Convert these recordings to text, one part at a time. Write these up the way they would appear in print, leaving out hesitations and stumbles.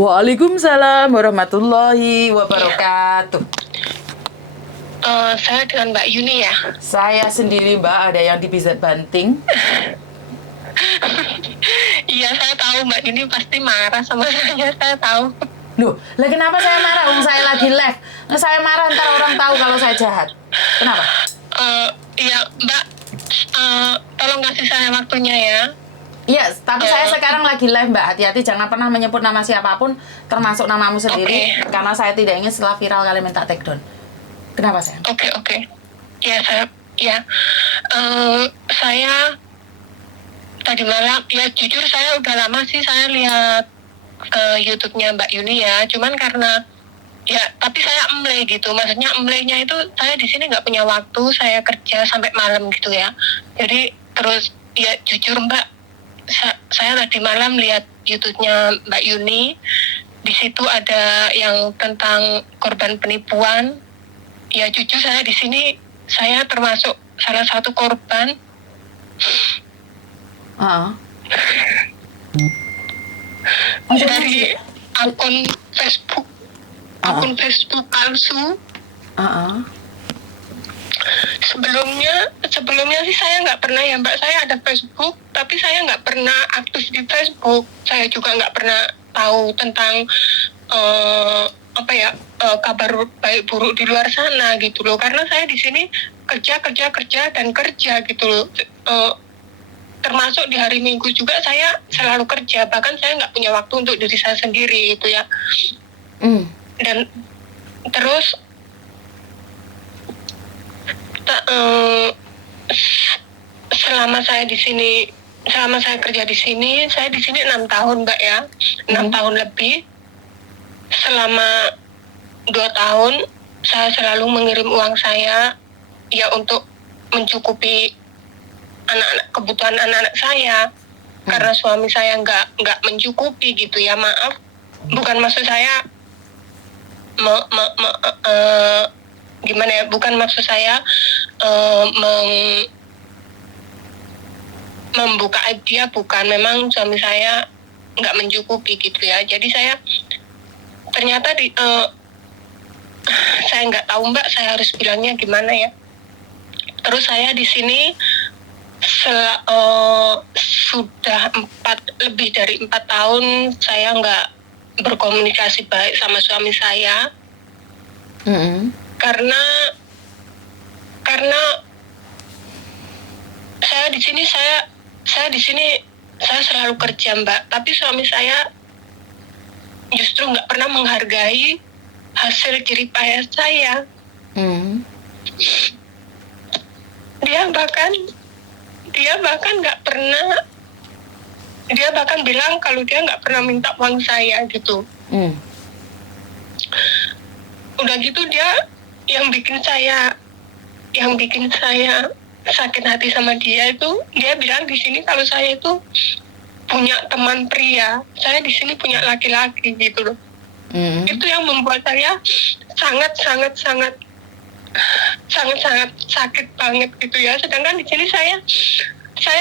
Waalaikumsalam warahmatullahi Iya. wabarakatuh. Saya dengan Mbak Yuni ya. Saya sendiri Mbak, ada yang di Pizat Banting. Iya, saya tahu Mbak Yuni pasti marah sama saya tahu. Loh, lah kenapa saya marah? Saya lagi live. Saya marah ntar orang tahu kalau saya jahat. Kenapa? Iya Mbak, tolong kasih saya waktunya ya. Iya, tapi saya sekarang lagi live Mbak. Hati-hati jangan pernah menyebut nama siapapun, termasuk namamu sendiri. Oke. Karena saya tidak ingin setelah viral kalian minta take down. Kenapa saya? Oke. Ya saya tadi malam, ya jujur saya udah lama sih saya lihat YouTube-nya Mbak Yuni ya. Cuman karena tapi saya emle gitu. Maksudnya emlenya itu saya di sini nggak punya waktu, saya kerja sampai malam gitu ya. Jadi terus ya jujur Mbak, saya tadi malam lihat YouTube-nya Mbak Yuni. Di situ ada yang tentang korban penipuan. Ya jujur saya di sini saya termasuk salah satu korban. Dari akun Facebook palsu. Sebelumnya sih saya nggak pernah ya Mbak, saya ada Facebook tapi saya nggak pernah aktif di Facebook. Saya juga nggak pernah tahu tentang kabar baik buruk di luar sana gitu loh, karena saya di sini kerja gitu loh. Termasuk di hari Minggu juga saya selalu kerja, bahkan saya nggak punya waktu untuk diri saya sendiri gitu ya. Dan terus selama saya kerja di sini, saya di sini 6 tahun Mbak ya, 6 tahun lebih. Selama 2 tahun saya selalu mengirim uang saya ya untuk mencukupi kebutuhan anak-anak saya, karena suami saya nggak mencukupi gitu ya. Maaf, bukan maksud saya gimana ya, bukan maksud saya membuka aib dia, bukan. Memang suami saya nggak mencukupi gitu ya. Jadi saya ternyata saya nggak tahu Mbak, saya harus bilangnya gimana ya. Terus saya di sini sudah lebih dari 4 tahun saya nggak berkomunikasi baik sama suami saya. Karena saya di sini saya selalu kerja Mbak, tapi suami saya justru nggak pernah menghargai hasil jerih payah saya. Dia bahkan bilang kalau dia nggak pernah minta uang saya gitu. Udah gitu dia yang bikin saya sakit hati sama dia itu, dia bilang di sini kalau saya itu punya teman pria, saya di sini punya laki-laki gitu loh. Itu yang membuat saya sangat sakit banget gitu ya. Sedangkan di sini saya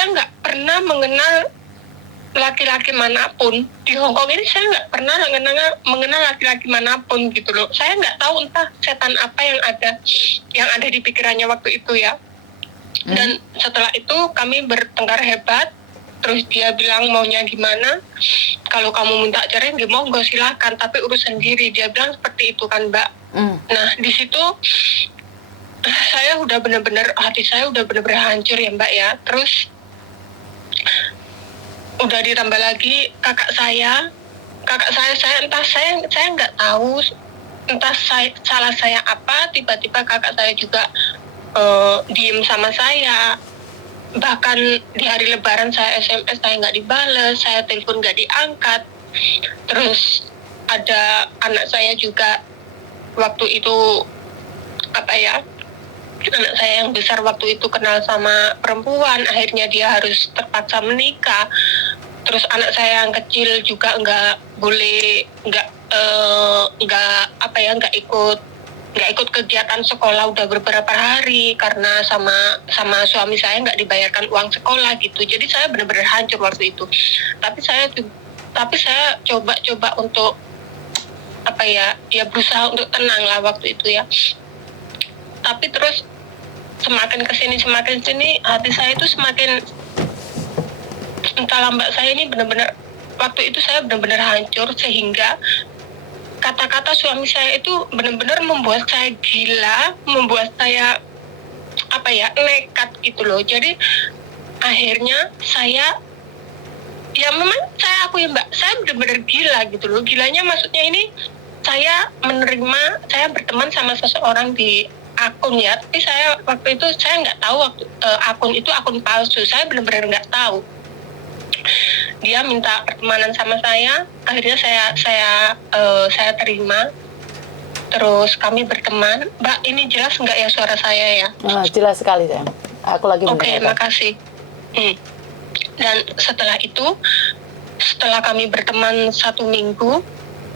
nggak pernah mengenal laki-laki manapun. Di Hongkong ini saya nggak pernah mengenal laki-laki manapun gitu loh. Saya nggak tahu entah setan apa yang ada di pikirannya waktu itu ya. Dan setelah itu kami bertengkar hebat. Terus dia bilang maunya gimana, kalau kamu minta cerai monggo silahkan, tapi urus sendiri. Dia bilang seperti itu kan Mbak. Nah di situ hati saya udah bener-bener hancur ya Mbak ya. Terus udah ditambah lagi kakak saya entah saya nggak tahu entah salah saya apa, tiba-tiba kakak saya juga diem sama saya. Bahkan di hari lebaran saya SMS saya nggak dibales, saya telepon nggak diangkat. Terus ada anak saya juga waktu itu anak saya yang besar waktu itu kenal sama perempuan, akhirnya dia harus terpaksa menikah. Terus anak saya yang kecil juga nggak ikut kegiatan sekolah udah beberapa hari karena sama suami saya nggak dibayarkan uang sekolah gitu. Jadi saya benar-benar hancur waktu itu. Tapi saya Tapi saya coba untuk apa ya berusaha untuk tenang lah waktu itu ya. Tapi terus semakin kesini hati saya itu semakin, entahlah Mbak, saya ini benar-benar waktu itu saya benar-benar hancur, sehingga kata-kata suami saya itu benar-benar membuat saya gila, membuat saya apa ya nekat gitu loh. Jadi akhirnya saya, ya memang saya akui Mbak, saya benar-benar gila gitu loh. Gilanya maksudnya ini, saya berteman sama seseorang di akun ya, tapi saya waktu itu saya nggak tahu akun itu akun palsu, saya benar-benar nggak tahu. Dia minta pertemanan sama saya, akhirnya saya terima. Terus kami berteman. Mbak, ini jelas nggak ya suara saya ya? Jelas sekali sayang. Aku lagi Oke, mendengarkan. makasih. Dan setelah kami berteman 1 minggu,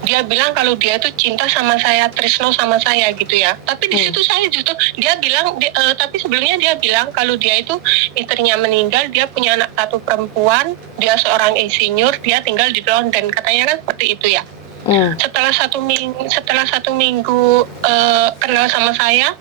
dia bilang kalau dia itu cinta sama saya, tresno sama saya gitu ya. Tapi di situ saya justru, dia bilang, tapi sebelumnya dia bilang kalau dia itu istrinya meninggal, dia punya anak 1 perempuan, dia seorang insinyur, dia tinggal di London, katanya kan seperti itu ya. Setelah satu minggu kenal sama saya,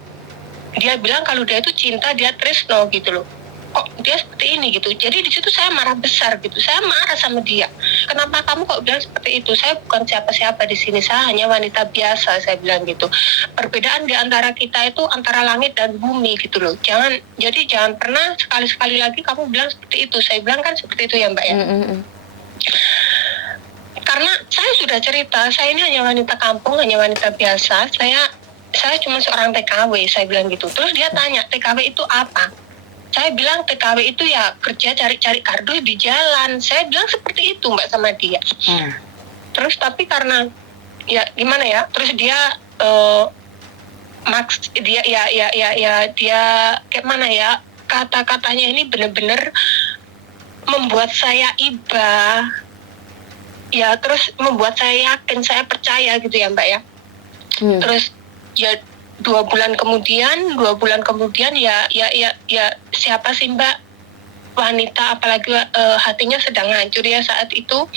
dia bilang kalau dia itu cinta, dia tresno gitu loh. Kok dia seperti ini gitu. Jadi di situ saya marah besar gitu. Saya marah sama dia. Kenapa kamu kok bilang seperti itu? Saya bukan siapa-siapa di sini. Saya hanya wanita biasa, saya bilang gitu. Perbedaan di antara kita itu antara langit dan bumi gitu loh. Jangan pernah sekali-sekali lagi kamu bilang seperti itu. Saya bilang kan seperti itu ya Mbak ya. Karena saya sudah cerita, saya ini hanya wanita kampung, hanya wanita biasa. Saya cuma seorang TKW, saya bilang gitu. Terus dia tanya, TKW itu apa? Saya bilang TKW itu ya kerja cari-cari kardus di jalan. Saya bilang seperti itu Mbak sama dia. Terus tapi karena ya gimana ya? Terus dia dia kayak mana ya? Kata-katanya ini benar-benar membuat saya iba. Ya terus membuat saya yakin, saya percaya gitu ya Mbak ya. Terus ya 2 bulan kemudian ya siapa sih Mbak, wanita apalagi hatinya sedang hancur ya saat itu.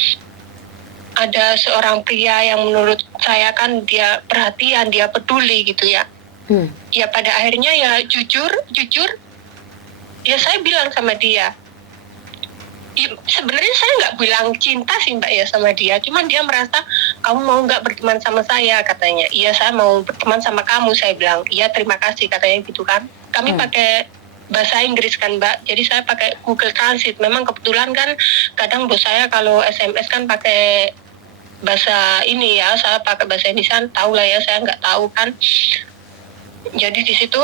Ada seorang pria yang menurut saya kan dia perhatian, dia peduli gitu ya. Ya pada akhirnya ya jujur ya saya bilang sama dia. Ya, sebenarnya saya nggak bilang cinta sih Mbak ya sama dia, cuman dia merasa kamu mau nggak berteman sama saya, katanya. Iya saya mau berteman sama kamu, saya bilang. Iya terima kasih, katanya gitu kan. Kami pakai bahasa Inggris kan Mbak, jadi saya pakai Google Translate. Memang kebetulan kan kadang bos saya kalau SMS kan pakai bahasa ini ya, saya pakai bahasa Indonesia, tahu lah ya, saya nggak tahu kan. Jadi di situ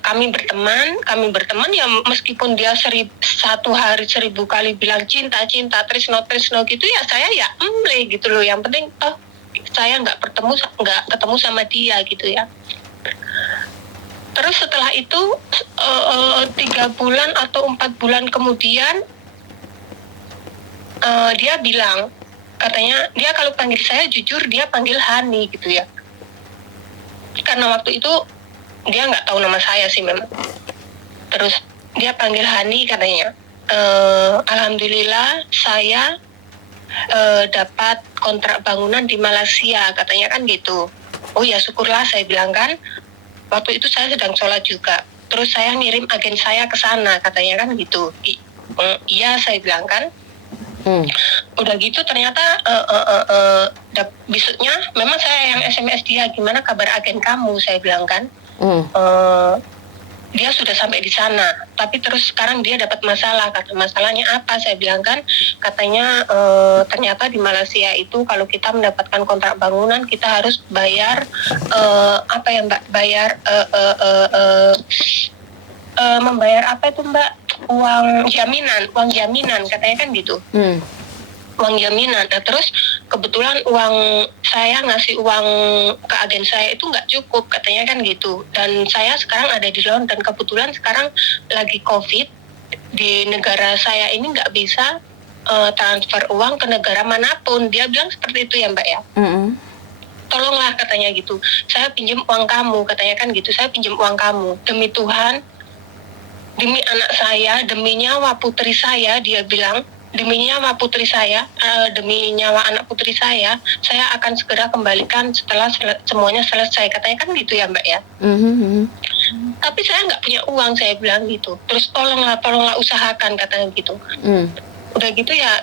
kami berteman ya, meskipun dia 1 hari 1000 kali bilang cinta tresno gitu ya, saya ya gitu loh. Yang penting saya nggak ketemu sama dia gitu ya. Terus setelah itu 3 bulan atau 4 bulan kemudian dia bilang, katanya dia kalau panggil saya jujur dia panggil Hani gitu ya, karena waktu itu dia nggak tahu nama saya sih memang. Terus dia panggil Hani, katanya, alhamdulillah saya dapat kontrak bangunan di Malaysia, katanya kan gitu. Oh ya syukurlah, saya bilang kan. Waktu itu saya sedang sholat juga. Terus saya ngirim agen saya ke sana, katanya kan gitu. Iya saya bilang kan. Udah gitu ternyata besoknya memang saya yang SMS dia, gimana kabar agen kamu, saya bilang kan. Dia sudah sampai di sana, tapi terus sekarang dia dapat masalah. Kata masalahnya apa, saya bilang kan, katanya ternyata di Malaysia itu kalau kita mendapatkan kontrak bangunan kita harus bayar apa ya Mbak, membayar apa itu Mbak, uang jaminan katanya kan gitu. Uang jaminan. Nah terus kebetulan saya ngasih uang ke agen saya itu nggak cukup, katanya kan gitu. Dan saya sekarang ada di London, dan kebetulan sekarang lagi COVID di negara saya ini, nggak bisa transfer uang ke negara manapun. Dia bilang seperti itu ya Mbak ya. Tolonglah, katanya gitu. Saya pinjam uang kamu, katanya kan gitu. Saya pinjam uang kamu demi Tuhan, demi anak saya, demi nyawa putri saya, dia bilang. demi nyawa putri saya, demi nyawa anak putri saya akan segera kembalikan setelah semuanya selesai, katanya kan gitu ya Mbak ya. Tapi saya nggak punya uang, saya bilang gitu. Terus tolonglah usahakan, katanya gitu. Udah gitu ya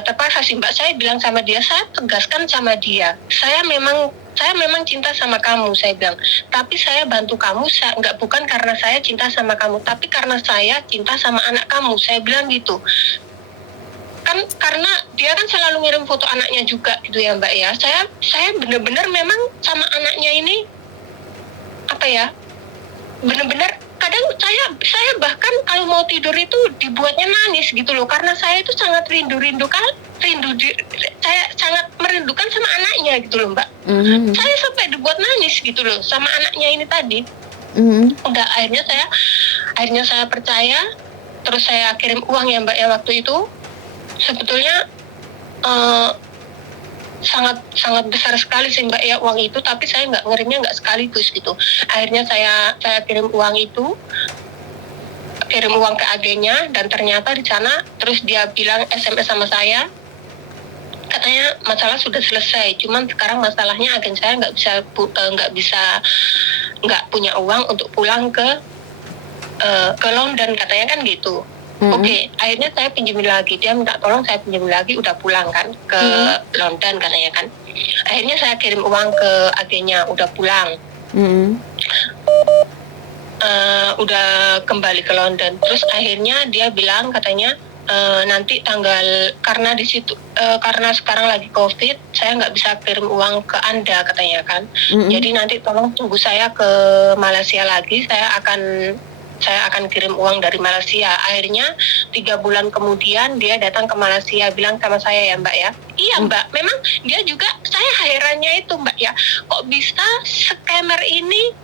terpaksa sih Mbak. Saya bilang sama dia, saya tegaskan sama dia, saya memang cinta sama kamu, saya bilang. Tapi saya bantu kamu bukan karena saya cinta sama kamu, tapi karena saya cinta sama anak kamu, saya bilang gitu. Kan karena dia kan selalu ngirim foto anaknya juga gitu ya Mbak ya. Saya benar-benar memang sama anaknya ini apa ya? Benar-benar kadang saya bahkan kalau mau tidur itu dibuatnya nangis gitu loh, karena saya itu sangat saya sangat merindukan sama anaknya gitu loh Mbak. Saya sampai dibuat nangis gitu loh sama anaknya ini tadi. Udah akhirnya saya percaya, terus saya kirim uang ya Mbak ya waktu itu. Sebetulnya sangat besar sekali sih Mbak ya uang itu, tapi saya ngirimnya nggak sekaligus gitu. Akhirnya saya kirim uang itu, kirim uang ke agennya, dan ternyata di sana terus dia bilang SMS sama saya, katanya masalah sudah selesai, cuman sekarang masalahnya agen saya nggak punya uang untuk pulang ke London, katanya kan gitu. Oke, akhirnya saya pinjemin lagi. Dia minta tolong saya pinjemin lagi, udah pulang kan ke London katanya kan. Akhirnya saya kirim uang ke agennya, udah pulang. Udah kembali ke London. Terus akhirnya dia bilang katanya nanti karena di situ karena sekarang lagi COVID, saya nggak bisa kirim uang ke Anda, katanya kan. Jadi nanti tolong tunggu saya ke Malaysia lagi, saya akan kirim uang dari Malaysia. Akhirnya 3 bulan kemudian dia datang ke Malaysia, bilang sama saya ya Mbak ya. Iya Mbak, memang dia juga, saya herannya itu Mbak ya, kok bisa scammer ini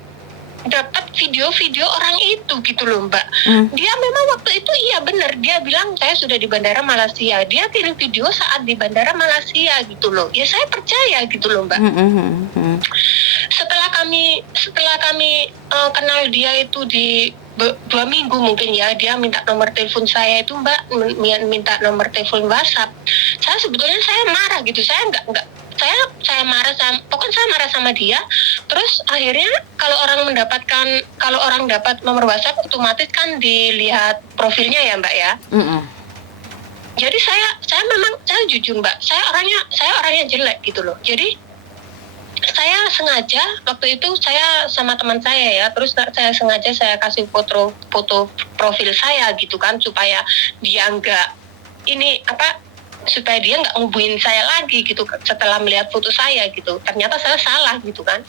dapat video-video orang itu gitu loh Mbak. Dia memang waktu itu iya benar, dia bilang saya sudah di bandara Malaysia, dia kirim video saat di bandara Malaysia gitu loh. Ya saya percaya gitu loh Mbak. Setelah kami kenal dia itu di 2 minggu mungkin ya, dia minta nomor telepon saya itu Mbak, minta nomor telepon WhatsApp. Saya sebetulnya saya marah gitu, saya marah sama dia. Terus akhirnya kalau orang dapat nomor WhatsApp otomatis kan dilihat profilnya ya Mbak ya. Jadi saya jujur Mbak, saya orangnya jelek gitu loh. Jadi saya sengaja waktu itu saya sama teman saya ya, terus saya sengaja saya kasih foto profil saya gitu kan, supaya dia nggak ngubungin saya lagi gitu setelah melihat foto saya gitu. Ternyata saya salah gitu kan.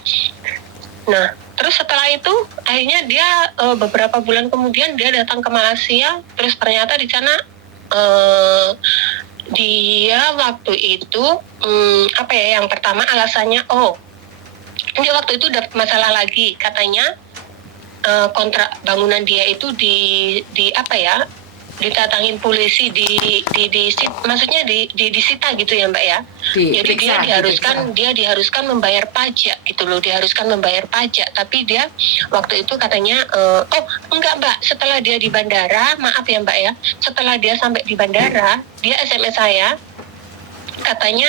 Nah terus setelah itu akhirnya dia beberapa bulan kemudian dia datang ke Malaysia. Terus ternyata di sana dia waktu itu yang pertama alasannya dia waktu itu dapat masalah lagi, katanya kontrak bangunan dia itu ditatangin polisi, maksudnya disita gitu ya Mbak ya. Jadi dia diharuskan membayar pajak gitu loh, tapi dia waktu itu katanya enggak Mbak, setelah dia di bandara, maaf ya Mbak ya, setelah dia sampai di bandara dia SMS saya, katanya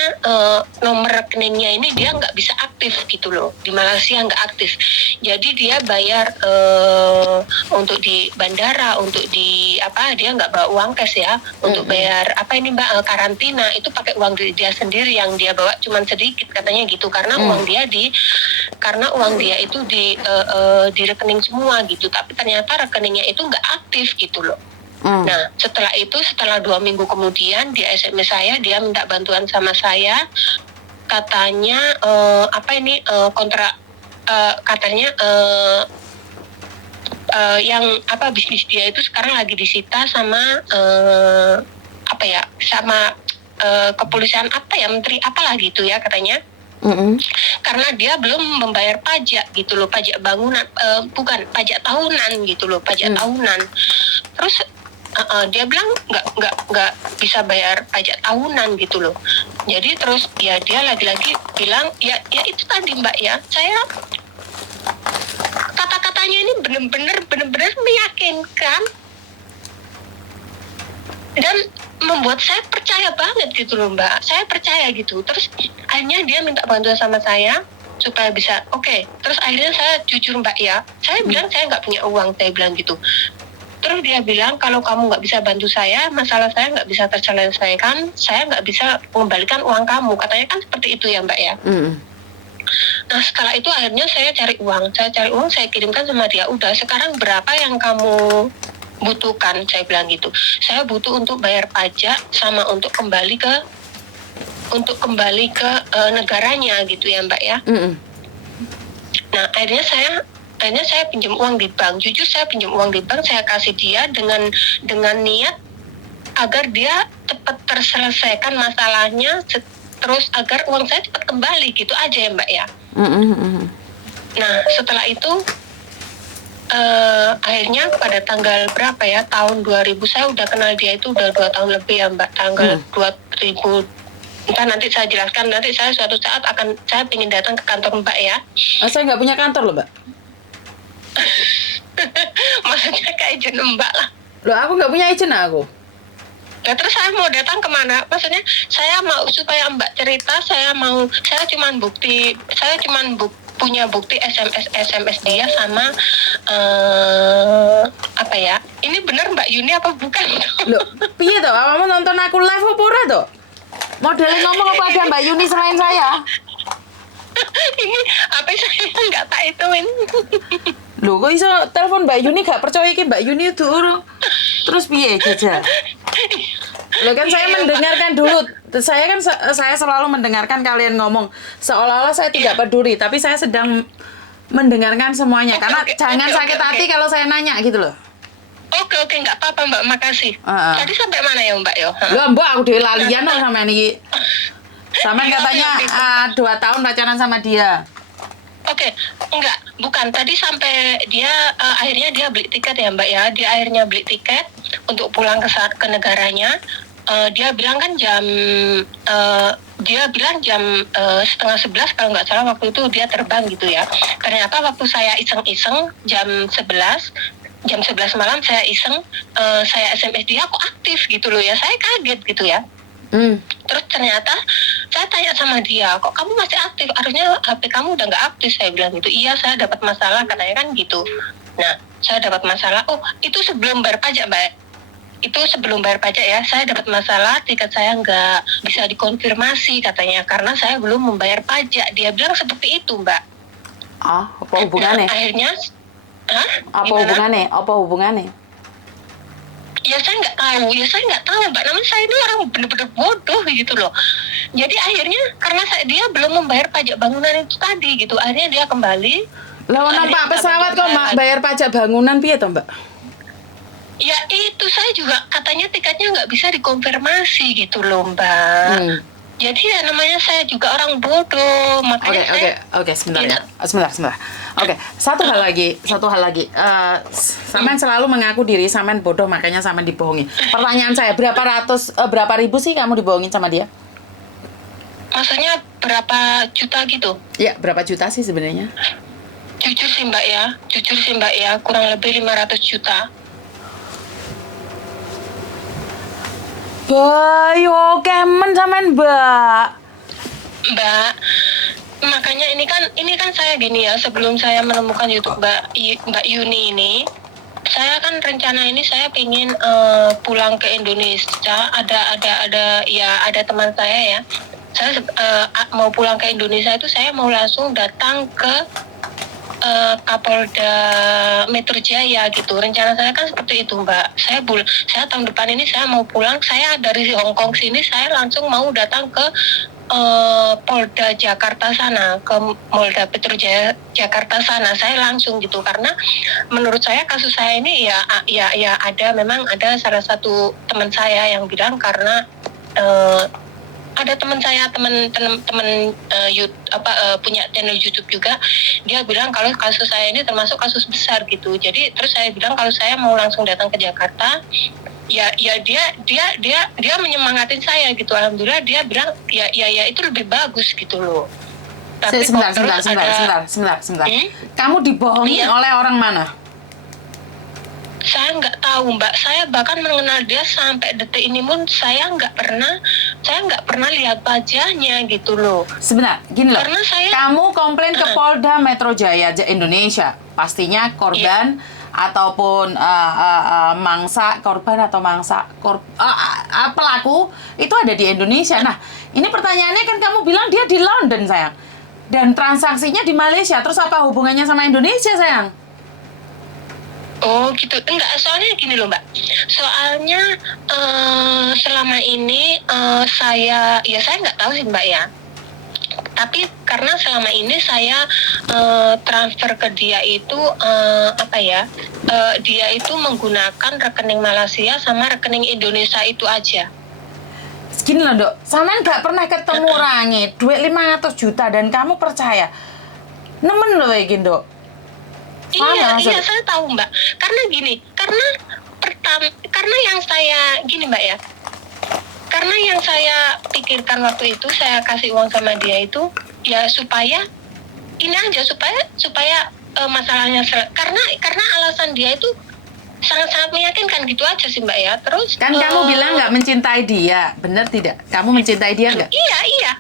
nomor rekeningnya ini dia nggak bisa aktif gitu loh, di Malaysia nggak aktif. Jadi dia bayar untuk di bandara, untuk dia nggak bawa uang cash ya, untuk bayar Mbak, karantina itu pakai uang dia sendiri, yang dia bawa cuman sedikit katanya gitu, karena uang dia itu di rekening semua gitu, tapi ternyata rekeningnya itu nggak aktif gitu loh. Nah setelah 2 minggu kemudian dia SMS saya, dia minta bantuan sama saya, katanya kontrak, katanya bisnis dia itu sekarang lagi disita sama kepolisian menteri apalah gitu ya katanya. Karena dia belum membayar pajak gitu loh, pajak bangunan, bukan pajak tahunan gitu loh, pajak tahunan. Terus dia bilang nggak bisa bayar pajak tahunan gitu loh. Jadi terus ya dia lagi-lagi bilang ya itu tadi Mbak ya, saya kata-katanya ini benar-benar meyakinkan, dan membuat saya percaya banget gitu loh Mbak. Saya percaya gitu. Terus akhirnya dia minta bantuan sama saya supaya bisa oke. Terus akhirnya saya jujur Mbak ya, saya bilang saya nggak punya uang, saya bilang gitu. Terus dia bilang kalau kamu nggak bisa bantu saya, masalah saya nggak bisa terselesaikan, saya nggak bisa mengembalikan uang kamu. Katanya kan seperti itu ya Mbak ya. Nah setelah itu akhirnya saya cari uang, saya kirimkan sama dia. Udah sekarang berapa yang kamu butuhkan, saya bilang gitu. Saya butuh untuk bayar pajak sama untuk kembali ke negaranya gitu ya Mbak ya. Nah akhirnya saya pinjam uang di bank. Jujur saya pinjam uang di bank, saya kasih dia dengan niat agar dia cepat terselesaikan masalahnya, terus agar uang saya cepat kembali gitu aja ya Mbak ya. Nah setelah itu akhirnya pada tanggal berapa ya, tahun 2000, saya udah kenal dia itu udah 2 tahun lebih ya Mbak, tanggal 2000. Entah nanti saya jelaskan, nanti saya suatu saat saya ingin datang ke kantor Mbak ya. Saya nggak punya kantor loh Mbak. Maksudnya kayak izin Mbak lah. Loh aku nggak punya izin aku. Nah, terus saya mau datang kemana? Maksudnya saya mau supaya Mbak cerita, saya cuman punya bukti SMS dia sama apa ya? Ini benar Mbak Yuni apa bukan? Loh, piye toh? Kamu nonton aku live apa ora toh? Modelnya ngomong apa ada Mbak Yuni selain saya? Ini apa saya nggak tak ituin. Loh, kok iso telepon Mbak Yuni gak percaya iki Mbak Yuni dur. Terus piye Jaja? Loh kan saya mendengarkan dulu. Saya selalu mendengarkan kalian ngomong seolah-olah saya tidak peduli, tapi saya sedang mendengarkan semuanya. Karena jangan sakit hati kalau saya nanya gitu loh. Oke, nggak apa-apa Mbak, makasih. Tadi sampai mana ya Mbak yo? Loh Mbak, aku dhewe lalian loh sama ini. Sama katanya 2 tahun pacaran sama dia. Oke, bukan. Tadi sampai dia akhirnya dia beli tiket ya Mbak ya. Dia akhirnya beli tiket untuk pulang ke negaranya. Dia bilang kan jam 10:30 kalau nggak salah waktu itu dia terbang gitu ya. Ternyata waktu saya iseng-iseng jam 11 malam saya iseng, saya SMS dia kok aktif gitu loh ya. Saya kaget gitu ya. Terus ternyata saya tanya sama dia, kok kamu masih aktif? Harusnya HP kamu udah nggak aktif, saya bilang gitu. Iya, saya dapat masalah, katanya kan gitu. Nah, saya dapat masalah. Oh, itu sebelum bayar pajak, Mbak. Itu sebelum bayar pajak ya, saya dapat masalah, tiket saya nggak bisa dikonfirmasi katanya, karena saya belum membayar pajak. Dia bilang seperti itu, Mbak. Apa hubungannya? Nah, akhirnya, Apa hubungannya? Ya saya nggak tahu Mbak, namun saya ini orang benar-benar bodoh gitu loh. Jadi akhirnya karena dia belum membayar pajak bangunan itu tadi gitu, akhirnya dia kembali. Lah nampak pesawat kok bayar pajak bangunan piye toh Mbak? Ya itu saya juga katanya tiketnya nggak bisa dikonfirmasi gitu loh Mbak. Jadi ya namanya saya juga orang bodoh, makanya Oke, sebentar ya. Sebentar. Oke, satu hal lagi. Sampean selalu mengaku diri sampean bodoh, makanya sampean dibohongi. Pertanyaan saya, berapa ribu sih kamu dibohongin sama dia? Maksudnya berapa juta gitu? Ya, berapa juta sih sebenarnya? Jujur sih Mbak ya, kurang lebih 500 juta. Bayo kemen sampean Mbak. Makanya ini kan saya gini ya, sebelum saya menemukan YouTube Mbak Yuni ini, saya kan rencana ini saya pengen pulang ke Indonesia. Ada teman saya ya. Saya mau pulang ke Indonesia itu saya mau langsung datang ke Kapolda Metro Jaya gitu. Rencana saya kan seperti itu Mbak. Saya tahun depan ini saya mau pulang. Saya dari Hong Kong sini saya langsung mau datang ke Polda Jakarta sana, ke Polda Metro Jaya Jakarta sana. Saya langsung gitu karena menurut saya kasus saya ini ya memang ada salah satu teman saya yang bilang karena ada teman saya punya channel YouTube juga, dia bilang kalau kasus saya ini termasuk kasus besar gitu. Jadi terus saya bilang kalau saya mau langsung datang ke Jakarta, ya dia menyemangatin saya gitu. Alhamdulillah dia bilang ya itu lebih bagus gitu loh. Tapi sebentar. Kamu dibohongin oleh orang mana? Saya nggak tahu Mbak, saya bahkan mengenal dia sampai detik ini pun saya nggak pernah lihat wajahnya gitu loh. Sebentar, gini loh. Karena saya Kamu komplain ke Polda Metro Jaya Indonesia, pastinya korban ataupun mangsa korban atau mangsa pelaku itu ada di Indonesia. Nah, ini pertanyaannya kan kamu bilang dia di London sayang, dan transaksinya di Malaysia. Terus apa hubungannya sama Indonesia sayang? Oh gitu, enggak, soalnya gini loh Mbak, soalnya selama ini saya nggak tahu sih Mbak ya, tapi karena selama ini saya transfer ke dia itu dia itu menggunakan rekening Malaysia sama rekening Indonesia itu aja. Gini loh dok, Saman nggak pernah ketemu rangi duit 500 juta dan kamu percaya nemen loh kayak gini dok. Iya, saya tahu Mbak. Karena gini, karena yang saya gini Mbak ya. Karena yang saya pikirkan waktu itu saya kasih uang sama dia itu ya supaya ini aja supaya masalahnya karena alasan dia itu sangat-sangat meyakinkan gitu aja sih Mbak ya. Terus Kan kamu bilang nggak mencintai dia, benar tidak? Kamu mencintai dia nggak? Iya,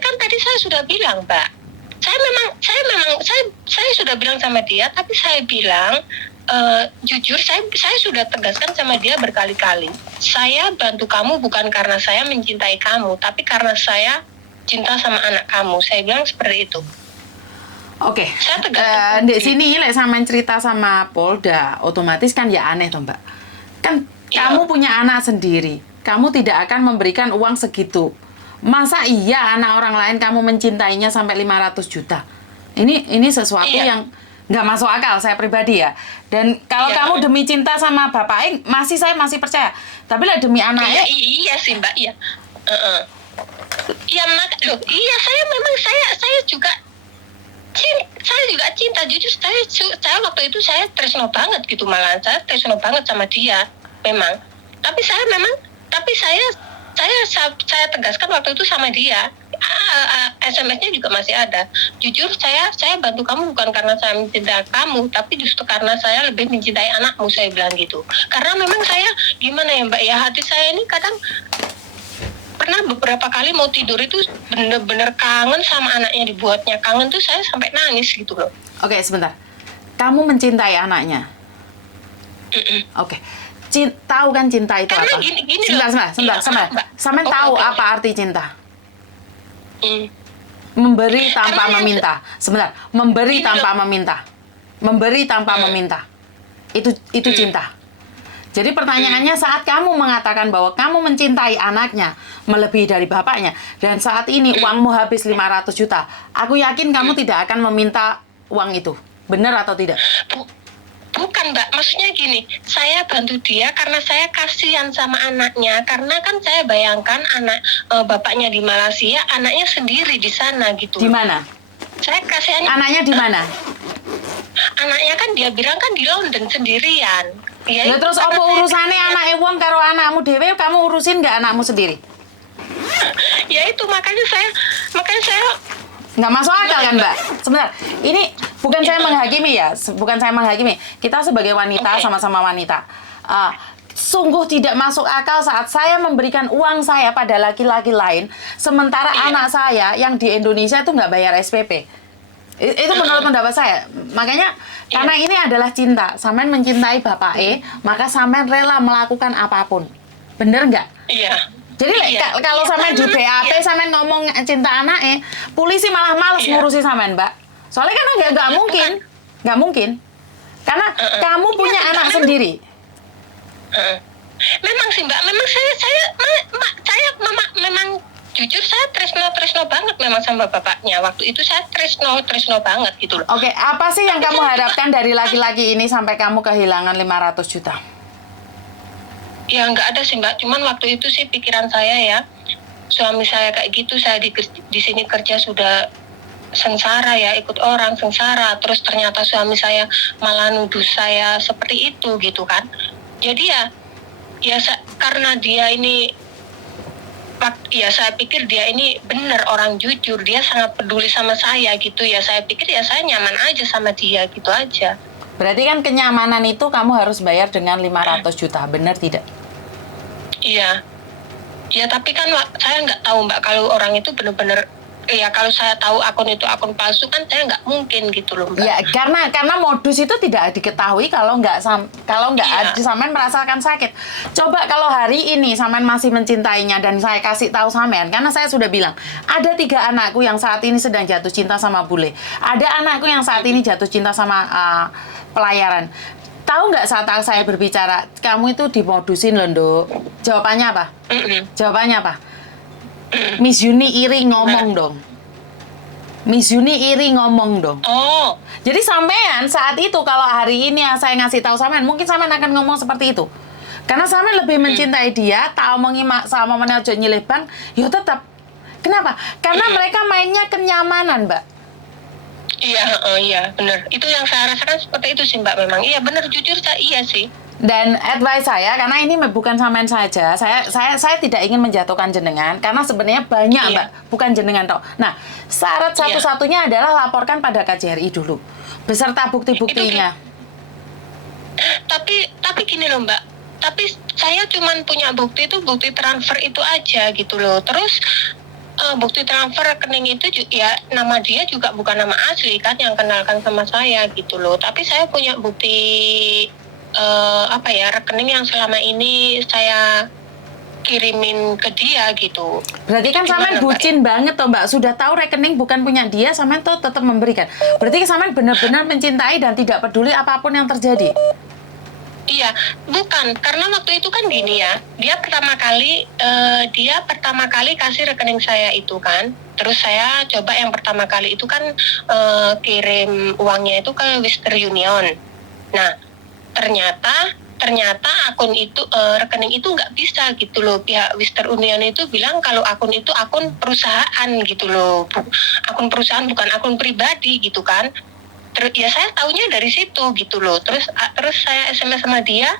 kan tadi saya sudah bilang Mbak. Saya sudah bilang sama dia, tapi saya bilang jujur saya sudah tegaskan sama dia berkali-kali. Saya bantu kamu bukan karena saya mencintai kamu, tapi karena saya cinta sama anak kamu. Saya bilang seperti itu. Oke. Saya tegaskan. Di sini lek Saman cerita sama Polda, otomatis kan ya aneh toh Mbak. Kan kamu punya anak sendiri, kamu tidak akan memberikan uang segitu. Masa iya anak orang lain kamu mencintainya sampai 500 juta? Ini sesuatu yang nggak masuk akal saya pribadi ya. Dan kalau kamu demi cinta sama Bapak saya masih percaya. Tapi lah demi anaknya. Iya sih Mbak, iya. Saya juga cinta. Jujur saya waktu itu saya tresno banget gitu, malah saya tresno banget sama dia memang. Tapi saya tegaskan waktu itu sama dia, SMS-nya juga masih ada. Jujur saya bantu kamu bukan karena saya mencintai kamu, tapi justru karena saya lebih mencintai anakmu, saya bilang gitu. Karena memang saya gimana ya Mbak ya, hati saya ini kadang pernah beberapa kali mau tidur itu bener-bener kangen sama anaknya, dibuatnya kangen tuh saya sampai nangis gitu loh. Oke, sebentar. Kamu mencintai anaknya? Oke. Tahu kan cinta itu karena apa? Gini Sebentar. Samen tahu Oke. apa arti cinta? Memberi tanpa meminta. Sebentar. Memberi tanpa meminta. Memberi tanpa meminta. Itu cinta. Jadi pertanyaannya saat kamu mengatakan bahwa kamu mencintai anaknya melebihi dari bapaknya, dan saat ini uangmu habis 500 juta, aku yakin kamu tidak akan meminta uang itu. Benar atau tidak? Bukan Mbak, maksudnya gini, saya bantu dia karena saya kasihan sama anaknya, karena kan saya bayangkan bapaknya di Malaysia, anaknya sendiri di sana gitu. Di mana? Saya kasihannya. Anaknya di mana? Anaknya kan dia bilang kan di London sendirian. Ya terus apa urusannya anak wong karo anakmu dewe, kamu urusin nggak anakmu sendiri? Ya itu makanya saya nggak masuk akal kan Mbak? Sebentar, ini bukan saya menghakimi ya, bukan saya menghakimi. Kita sebagai wanita, sama-sama wanita. Sungguh tidak masuk akal saat saya memberikan uang saya pada laki-laki lain, sementara anak saya yang di Indonesia itu nggak bayar SPP. Itu menurut pendapat saya. Makanya karena ini adalah cinta, Samen mencintai Bapak maka Samen rela melakukan apapun. Bener nggak? Iya. Jadi kalau Samen di BAP, Samen ngomong cinta anaknya, polisi malah males ngurusi Samen, Mbak. Soalnya kan nggak mungkin. Karena kamu punya anak sendiri. Memang sih Mbak, memang memang jujur saya tresno banget memang sama bapaknya. Waktu itu saya tresno banget gitu loh. Oke, apa sih yang kamu harapkan dari laki-laki ini sampai kamu kehilangan 500 juta? Ya nggak ada sih Mbak, cuman waktu itu sih pikiran saya ya, suami saya kayak gitu, saya di sini kerja sudah sengsara ya, ikut orang sengsara, terus ternyata suami saya malah nuduh saya seperti itu gitu kan. Jadi karena dia ini, ya saya pikir dia ini benar orang jujur, dia sangat peduli sama saya gitu ya, saya pikir ya saya nyaman aja sama dia gitu aja. Berarti kan kenyamanan itu kamu harus bayar dengan 500 juta, benar tidak? Iya. Ya tapi kan saya nggak tahu Mbak kalau orang itu benar-benar ya kalau saya tahu akun itu akun palsu kan saya nggak mungkin gitu loh Mbak. Ya karena modus itu tidak diketahui kalau nggak Iya. sampean merasakan sakit. Coba kalau hari ini sampean masih mencintainya dan saya kasih tahu sampean, karena saya sudah bilang ada 3 anakku yang saat ini sedang jatuh cinta sama bule, ada anakku yang saat ini jatuh cinta sama pelayaran. Tahu nggak saat saya berbicara kamu itu dimodusin loh Nduk? Jawabannya apa? Jawabannya apa? Miss Yuni iri ngomong dong. Miss Yuni iri ngomong dong. Oh. Jadi sampean saat itu kalau hari ini saya ngasih tahu sampean, mungkin sampean akan ngomong seperti itu. Karena sampean lebih mencintai dia, tak omongi sama menejo nyilih bang, yo tetap. Kenapa? Karena mereka mainnya kenyamanan, Mbak. Iya, iya benar. Itu yang saya rasakan seperti itu sih Mbak memang. Iya benar jujur iya sih. Dan advice saya, karena ini bukan sampean saja, saya tidak ingin menjatuhkan jenengan, karena sebenarnya banyak Mbak, bukan jenengan toh. Nah, syarat satu-satunya adalah laporkan pada KJRI dulu, beserta bukti-buktinya. Tapi gini loh Mbak, tapi saya cuman punya bukti itu bukti transfer itu aja gitu loh. Terus bukti transfer rekening itu ya nama dia juga bukan nama asli kan yang kenalkan sama saya gitu loh. Tapi saya punya bukti rekening yang selama ini saya kirimin ke dia gitu. Berarti kan sampean bucin banget toh Mbak, sudah tahu rekening bukan punya dia, sampean tuh tetap memberikan. Berarti sampean benar-benar mencintai dan tidak peduli apapun yang terjadi. Iya, bukan karena waktu itu kan gini ya, dia pertama kali kasih rekening saya itu kan, terus saya coba yang pertama kali itu kan kirim uangnya itu ke Western Union. Nah, ternyata akun itu rekening itu nggak bisa gitu loh. Pihak Western Union itu bilang kalau akun itu akun perusahaan gitu loh, akun perusahaan bukan akun pribadi gitu kan. Terus ya saya taunya dari situ gitu loh. Terus saya SMS sama dia,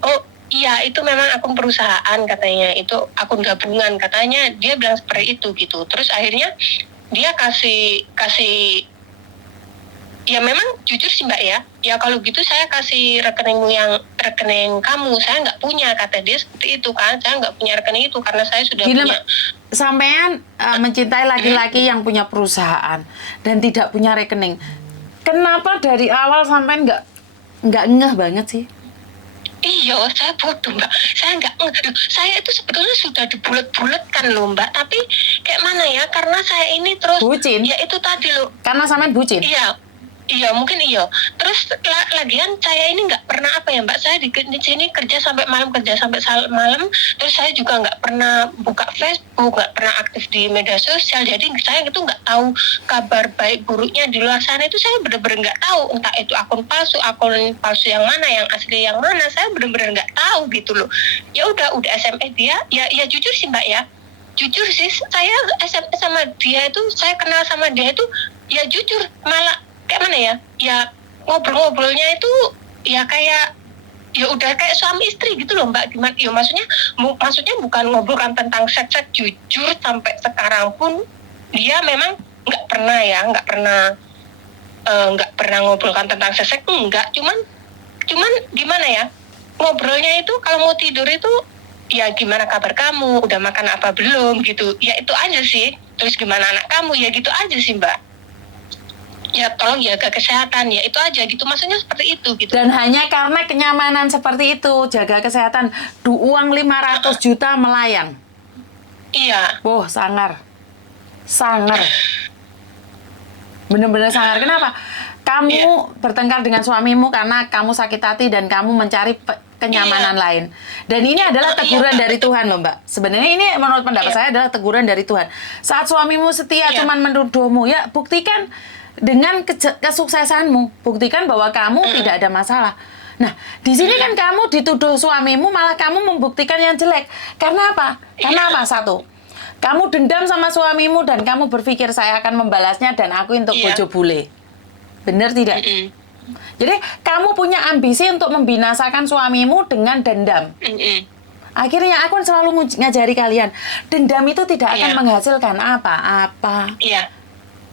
oh iya itu memang akun perusahaan katanya, itu akun gabungan katanya, dia bilang seperti itu gitu. Terus akhirnya dia kasih ya memang jujur sih Mbak ya kalau gitu saya kasih rekening kamu, saya nggak punya, kata dia seperti itu kan, saya nggak punya rekening itu karena saya sudah punya. Sampean mencintai laki-laki yang punya perusahaan dan tidak punya rekening, kenapa dari awal sampean nggak ngeh banget sih? Iya, saya bodoh Mbak. Saya nggak ngeh. Saya itu sebetulnya sudah dibulet-buletkan loh Mbak. Tapi kayak mana ya? Karena saya ini terus bucin. Ya itu tadi loh. Karena sampean bucin. Iya mungkin iya. Terus lagian saya ini nggak pernah Mbak. Saya di sini kerja sampai malam. Terus saya juga nggak pernah buka Facebook, nggak pernah aktif di media sosial. Jadi saya itu nggak tahu kabar baik buruknya di luar sana, itu saya benar-benar nggak tahu. Entah itu akun palsu yang mana, yang asli yang mana, saya benar-benar nggak tahu gitu loh. Ya udah SMS dia. Ya jujur sih Mbak ya. Jujur sih saya SMS sama dia itu, saya kenal sama dia itu ya jujur malah kayak mana ya ngobrol-ngobrolnya itu ya kayak ya udah kayak suami istri gitu loh Mbak. Gimana ya maksudnya bukan ngobrolkan tentang seks, jujur sampai sekarang pun dia memang nggak pernah ngobrolkan tentang seks, enggak, cuman gimana ya, ngobrolnya itu kalau mau tidur itu ya gimana kabar kamu, udah makan apa belum gitu, ya itu aja sih. Terus gimana anak kamu, ya gitu aja sih Mbak. Ya tolong jaga kesehatan, ya itu aja gitu, maksudnya seperti itu gitu. Dan hanya karena kenyamanan seperti itu, jaga kesehatan, uang 500 juta melayang. Iya. Wah, sangar. Bener-bener sangar. Kenapa? Kamu bertengkar dengan suamimu karena kamu sakit hati dan kamu mencari kenyamanan lain. Dan ini adalah teguran dari Tuhan loh Mbak. Sebenarnya ini menurut pendapat saya adalah teguran dari Tuhan. Saat suamimu setia cuman menuduhmu, ya buktikan dengan kesuksesanmu, buktikan bahwa kamu tidak ada masalah. Nah, di sini kan kamu dituduh suamimu, malah kamu membuktikan yang jelek. Karena apa? Satu, kamu dendam sama suamimu dan kamu berpikir saya akan membalasnya dan aku untuk bojo bule. Benar tidak? Jadi kamu punya ambisi untuk membinasakan suamimu dengan dendam. Akhirnya aku selalu ngajari kalian, dendam itu tidak akan menghasilkan apa-apa.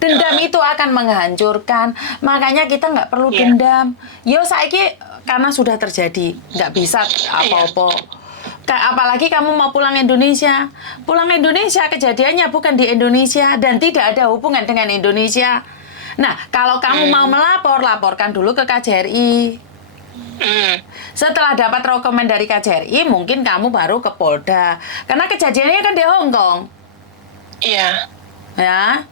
Dendam itu akan menghancurkan. Makanya kita nggak perlu dendam. Yo saiki karena sudah terjadi, nggak bisa apa-apa. Apalagi kamu mau pulang Indonesia. Pulang Indonesia kejadiannya bukan di Indonesia dan tidak ada hubungan dengan Indonesia. Nah, kalau kamu mau melapor, laporkan dulu ke KJRI. Setelah dapat rekomen dari KJRI, mungkin kamu baru ke Polda. Karena kejadiannya kan di Hong Kong. Iya. Ya,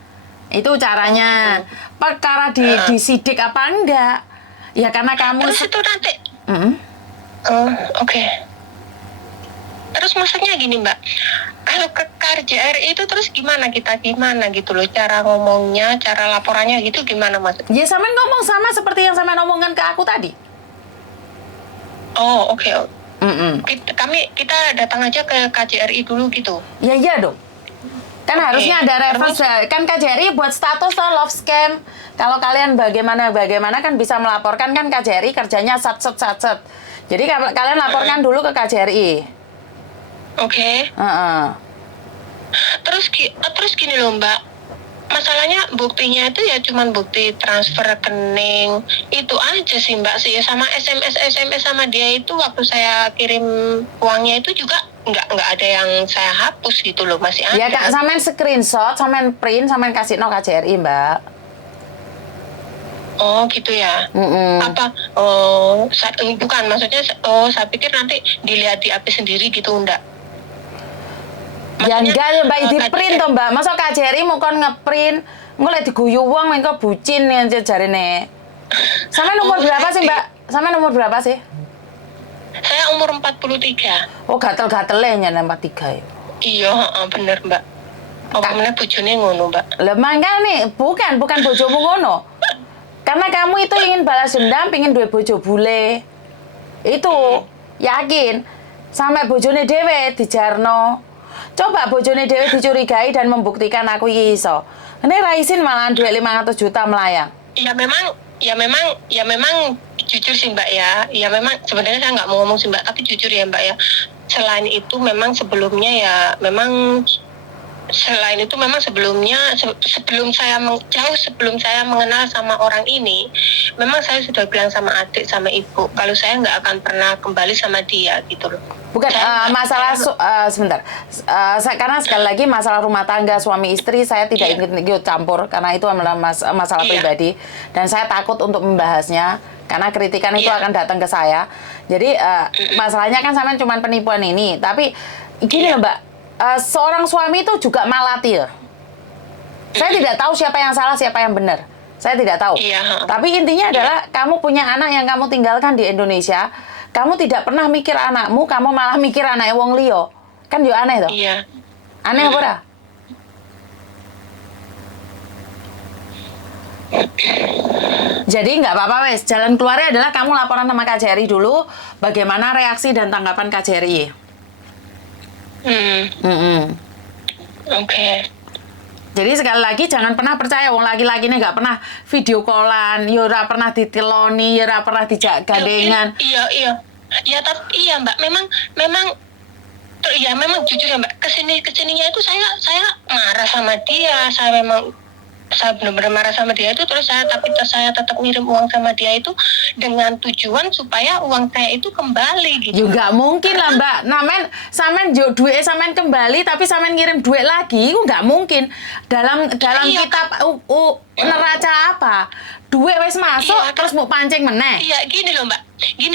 itu caranya. Perkara disidik apa enggak? Ya karena kamu... Terus itu nanti... Oke. Terus maksudnya gini Mbak, kalau ke KJRI itu terus gimana gitu loh, cara ngomongnya, cara laporannya gitu gimana maksudnya? Ya sama ngomong sama seperti yang sama ngomongkan ke aku tadi. Oh oke. Kita datang aja ke KJRI dulu gitu. Ya iya dong. Kan harusnya ada referensi. Kan KJRI buat status toh love scam. Kalau kalian bagaimana kan bisa melaporkan kan KJRI kerjanya sat. Jadi kalian laporkan dulu ke KJRI. Oke. Terus gini loh Mbak, masalahnya buktinya itu ya cuman bukti transfer rekening itu aja sih Mbak sih, sama SMS sama dia itu waktu saya kirim uangnya itu juga nggak ada yang saya hapus gitu loh, masih ada. Ya Kak, sampean screenshot, sampean print, sampean kasih no KJRI Mbak. Oh gitu ya. Apa? Bukan maksudnya. Saya pikir nanti dilihat di HP sendiri gitu enggak. Ya enggak ya Mbak, di print toh Mbak. Masa KJRI mau kon ngeprint, mulai diguyu wong engko bucin yang jarene. Sampean umur berapa sih Mbak? Sampean umur berapa sih? Saya umur 43. Oh gatel-gatele nyen 43 ya. Iya, bener Mbak. Apa meneh bojone ngono Mbak? Lah mangkane bukan bojomu ngono. Karena kamu itu ingin balas dendam, ingin duwe bojo bule. Itu yakin sampai bojone dhewe dijarno. Coba bojone dhewe dicurigai dan membuktikan aku iki iso. Ini Raisin malahan duit 500 juta melayang. Ya memang jujur sih Mbak ya. Ya memang sebenarnya saya nggak mau ngomong sih Mbak, tapi jujur ya Mbak ya. Selain itu memang sebelumnya ya memang sebelum saya mengenal sama orang ini, memang saya sudah bilang sama adik sama ibu kalau saya nggak akan pernah kembali sama dia gitu loh. Bukan masalah sebentar. Karena sekali lagi masalah rumah tangga suami istri saya tidak ingin ikut campur karena itu adalah masalah pribadi dan saya takut untuk membahasnya karena kritikan itu akan datang ke saya. Jadi masalahnya kan sampean cuma penipuan ini, tapi gini loh Mbak. Seorang suami itu juga malatil. Saya tidak tahu siapa yang salah, siapa yang benar. Saya tidak tahu. Tapi intinya adalah kamu punya anak yang kamu tinggalkan di Indonesia. Kamu tidak pernah mikir anakmu, kamu malah mikir anak wong liya. Kan yo aneh toh? Iya. Aneh apa ora? Jadi nggak apa-apa wes. Jalan keluarnya adalah kamu laporan sama KJRI dulu. Bagaimana reaksi dan tanggapan KJRI? Oke. Jadi sekali lagi jangan pernah percaya wong laki-laki ini nggak pernah video callan, ya ora pernah ditiloni, ya ora pernah dijak gandengan. Iya. Ya tapi iya Mbak, memang jujur ya Mbak, kesininya itu saya marah sama dia, saya benar-benar marah sama dia itu, terus saya tetap ngirim uang sama dia itu dengan tujuan supaya uang saya itu kembali gitu. Juga mungkin lah Mbak. Sampean jo duit sampean kembali tapi sampean ngirim duit lagi, itu nggak mungkin. Dalam kitab neraca apa? Duit wes masuk terus mau pancing meneh. Iya, gini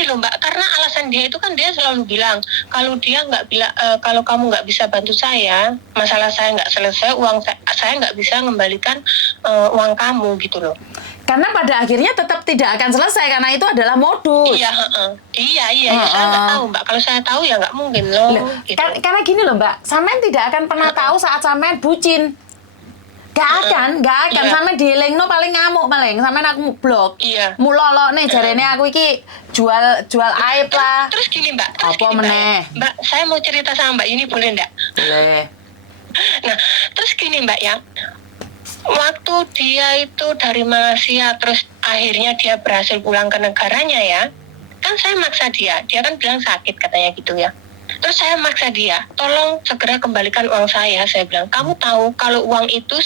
loh Mbak, karena alasan dia itu kan dia selalu bilang kalau kalau kamu nggak bisa bantu saya, masalah saya nggak selesai, uang saya nggak bisa mengembalikan uang kamu gitu loh. Karena pada akhirnya tetap tidak akan selesai karena itu adalah modus. Iya. Saya nggak tahu Mbak. Kalau saya tahu ya nggak mungkin loh. Gitu. Karena gini loh Mbak, sampean tidak akan pernah tahu saat sampean bucin. Gak akan. Sampean dielingno paling ngamuk paling. Sampean aku blok. Iya. Mulolok nih jarene aku iki jual aib lah. Terus gini Mbak. Apa meneh? Mbak, saya mau cerita sama Mbak Yuni boleh enggak? Boleh. Nah, terus gini Mbak ya. Waktu dia itu dari Malaysia terus akhirnya dia berhasil pulang ke negaranya ya. Kan saya maksa dia kan bilang sakit katanya gitu ya. Terus saya maksa dia, tolong segera kembalikan uang saya bilang. Kamu tahu kalau uang itu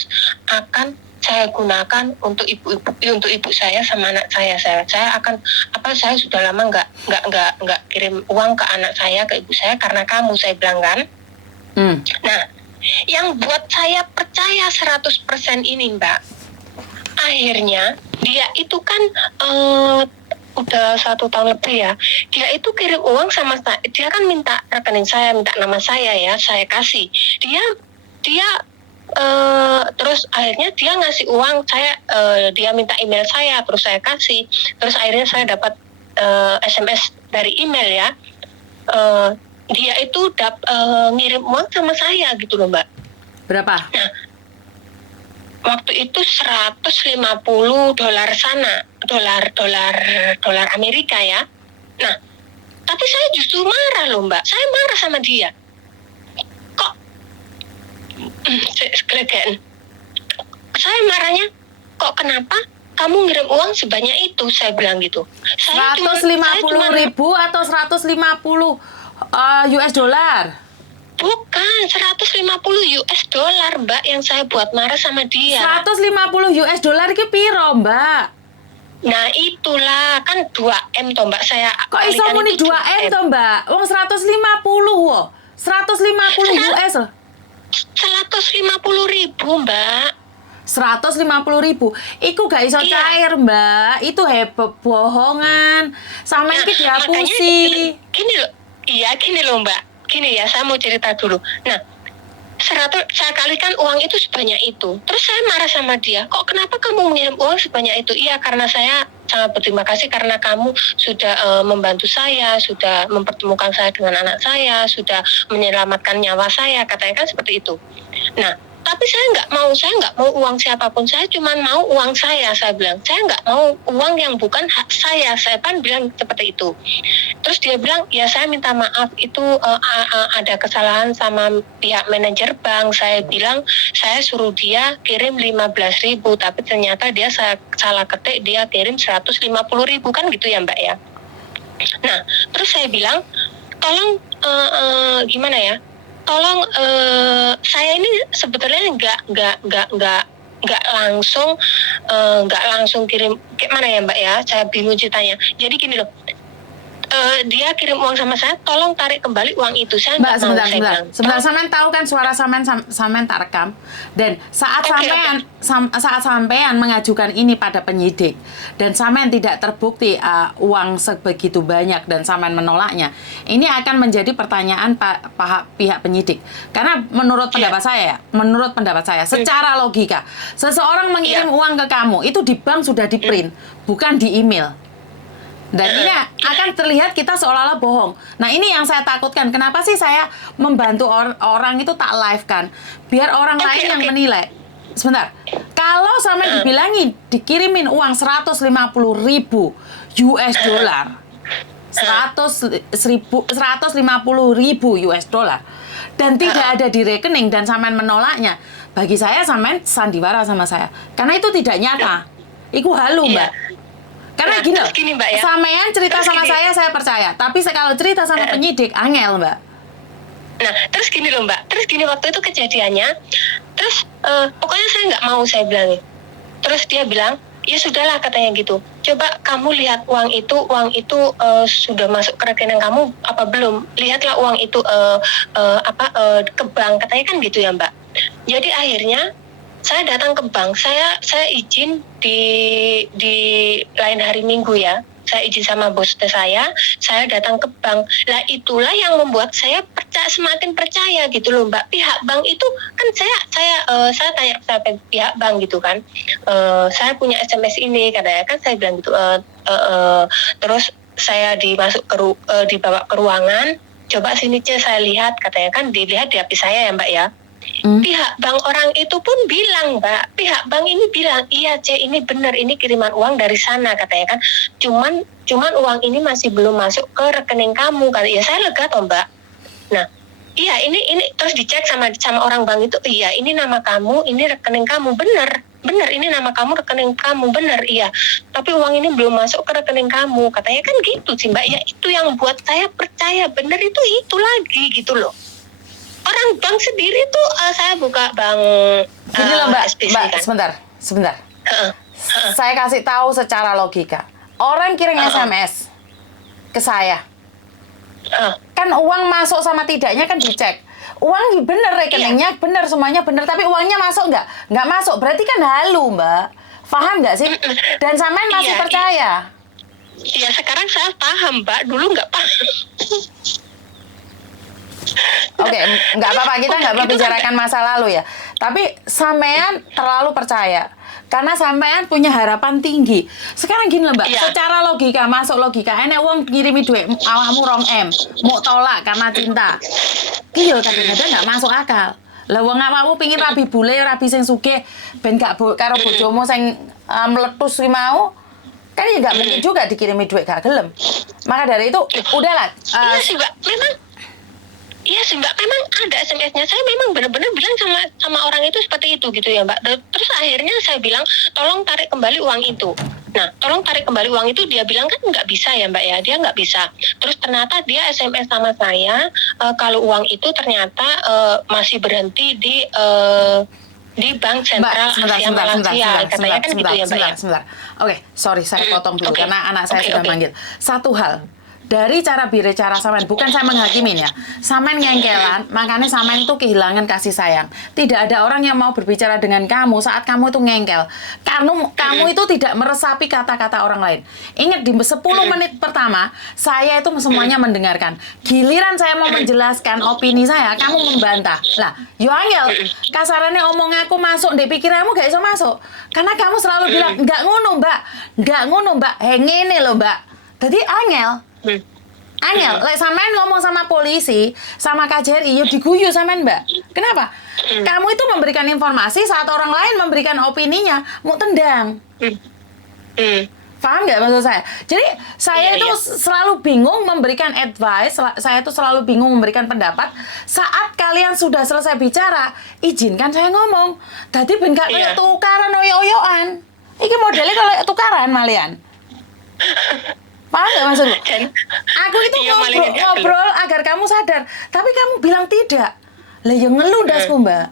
akan saya gunakan untuk ibu saya sama anak saya. Saya akan saya sudah lama nggak kirim uang ke anak saya, ke ibu saya karena kamu, saya bilang kan. Nah, yang buat saya percaya 100% ini Mbak, akhirnya dia itu kan udah 1 tahun lebih ya, dia itu kirim uang sama saya, dia kan minta rekening saya, minta nama saya ya, saya kasih. Dia terus akhirnya dia ngasih uang saya, dia minta email saya, terus saya kasih, terus akhirnya saya dapat SMS dari email ya, dia itu ngirim uang sama saya gitu loh Mbak. Berapa? Nah, waktu itu $150 sana, dolar Amerika ya. Nah, tapi saya justru marah loh Mbak, saya marah sama dia. Kok saya marahnya, kok kenapa kamu ngirim uang sebanyak itu, saya bilang gitu. 150.000 atau 150 US dollar? Bukan, 150 US dollar Mbak yang saya buat marah sama dia. 150 US dollar itu piro Mbak? Nah itulah, kan 2M toh Mbak, saya kok iso muni 2M toh Mbak? Wong 150 wo. 150 US loh. 150.000 Mbak. 150.000 iku gak iso cair Mbak, itu bohongan sama iki dihapusi. Gini loh Mbak, gini ya, saya mau cerita dulu. Nah, saya kalikan uang itu sebanyak itu, terus saya marah sama dia, kok kenapa kamu mengirim uang sebanyak itu? Iya, karena saya sangat berterima kasih karena kamu sudah membantu saya, sudah mempertemukan saya dengan anak saya, sudah menyelamatkan nyawa saya, katanya kan seperti itu. Nah, tapi saya nggak mau uang siapapun, saya cuma mau uang saya bilang. Saya nggak mau uang yang bukan hak saya kan bilang seperti itu. Terus dia bilang, ya saya minta maaf, itu ada kesalahan sama pihak manajer bank. Saya bilang, saya suruh dia kirim 15.000, tapi ternyata dia salah ketik, dia kirim 150.000, kan gitu ya Mbak ya. Nah, terus saya bilang, tolong gimana ya? Tolong, saya ini sebetulnya nggak langsung kirim, kayak mana ya Mbak ya, saya bingung ceritanya. Jadi gini loh, dia kirim uang sama saya, tolong tarik kembali uang itu. Saya Mbak, nggak sebentar. Sampean tahu kan suara sampean tak rekam, dan saat sampean mengajukan ini pada penyidik dan sampean tidak terbukti uang sebegitu banyak dan sampean menolaknya, ini akan menjadi pertanyaan pihak penyidik. Karena menurut pendapat saya secara logika, seseorang mengirim uang ke kamu itu di bank sudah di print, bukan di email. Dan ini akan terlihat kita seolah-olah bohong. Nah, ini yang saya takutkan. Kenapa sih saya membantu orang itu tak live kan? Biar orang lain yang menilai. Sebentar. Kalau sama dibilangin dikirimin uang 150.000 US dollar. 150.000 US dollar. Dan tidak ada di rekening dan sampean menolaknya. Bagi saya sampean sandiwara sama saya. Karena itu tidak nyata. Iku halu, Mbak. Karena gini Mbak ya, sampean cerita sama saya percaya, tapi kalau cerita sama penyidik angel Mbak. Nah terus gini loh Mbak, terus gini waktu itu kejadiannya, terus pokoknya saya nggak mau, saya bilang. Terus dia bilang, ya sudahlah katanya gitu, coba kamu lihat uang itu sudah masuk ke rekening kamu apa belum, lihatlah uang itu ke bank, katanya kan gitu ya Mbak. Jadi akhirnya saya datang ke bank, saya izin di lain hari Minggu ya, saya izin sama bos saya datang ke bank. Lah itulah yang membuat saya semakin percaya gitu loh Mbak. Pihak bank itu kan saya tanya sampai pihak bank gitu kan, saya punya SMS ini katanya kan, saya bilang gitu, terus saya dibawa ke ruangan, coba sini C saya lihat, katanya kan dilihat di HP saya ya Mbak ya. Pihak bank orang itu pun bilang Mbak, pihak bank ini bilang, iya C ini benar, ini kiriman uang dari sana katanya kan, cuman uang ini masih belum masuk ke rekening kamu kali ya. Saya lega toh Mbak. Nah iya ini terus dicek sama orang bank itu, iya ini nama kamu, ini rekening kamu, benar ini nama kamu, rekening kamu, benar iya, tapi uang ini belum masuk ke rekening kamu katanya kan gitu sih Mbak. Ya itu yang buat saya percaya benar itu lagi gitu loh. Orang bank sendiri tuh, saya buka bank Gini loh Mbak, SPC, kan? sebentar. sebentar. Heeh. Saya kasih tahu secara logika. Orang kirim SMS ke saya. Kan uang masuk sama tidaknya kan dicek. Uang bener rekeningnya, bener semuanya bener, tapi uangnya masuk nggak? Nggak masuk, berarti kan halu, Mbak. Paham nggak sih? Dan sampean masih Iya, percaya. Iya, sekarang saya paham, Mbak. Dulu nggak paham. Oke, nggak apa-apa, kita nggak membicarakan masa lalu ya. Tapi sampean terlalu percaya. Karena sampean punya harapan tinggi. Sekarang gini loh, Mbak, Iya. secara logika, masuk logika, enek wong ngirimi duit awakmu 2M, mau tolak karena cinta. Ki yo kadang-kadang nggak masuk akal. Lah wong awakmu pengin rabi bule, rabi sing sugih, ben gak karo bojomu sing meletus ki mau. Kan ya nggak mungkin juga dikirimi duit gak gelem. Maka dari itu, udahlah. Iya sih, Mbak. Iya sih, Mbak. Memang ada SMS-nya. Saya memang benar-benar bilang sama orang itu seperti itu gitu ya, Mbak. Terus akhirnya saya bilang, tolong tarik kembali uang itu. Nah, tolong tarik kembali uang itu. Dia bilang kan nggak bisa ya, Mbak ya. Dia nggak bisa. Terus ternyata dia SMS sama saya, kalau uang itu ternyata masih berhenti di Bank Sentral Asia Malaysia. Katanya kan gitu ya, Mbak ya. Sebentar. Oke, sorry saya potong dulu karena anak saya sudah Oke. manggil. Satu hal, dari cara bicara sampean, bukan saya menghakimin ya. Sampean ngengkelan, makanya sampean itu kehilangan kasih sayang. Tidak ada orang yang mau berbicara dengan kamu saat kamu itu ngengkel. Karena kamu itu tidak meresapi kata-kata orang lain. Ingat di 10 menit pertama, saya itu semuanya mendengarkan. Giliran saya mau menjelaskan opini saya, kamu membantah. Lah, yo angel, kasarannya omong aku masuk, di pikiranmu gak bisa masuk. Karena kamu selalu bilang, nggak ngono mbak, ngene loh mbak. Jadi angel. Angel, lek sampean ngomong sama polisi, sama KJRI, ya diguyu sampean, Mbak. Kenapa? Kamu itu memberikan informasi saat orang lain memberikan opininya, mau tendang. Paham nggak maksud saya? Jadi saya itu selalu bingung memberikan advice, saya itu selalu bingung memberikan pendapat. Saat kalian sudah selesai bicara, izinkan saya ngomong. Tadi ben gak kayak tukaran oyo-oyoan. Iki modelnya kalau tukaran malian. Paham nggak maksudku? Aku itu ngobrol agar kamu sadar, tapi kamu bilang tidak. Lah yang ngeluh dasku, Mbak.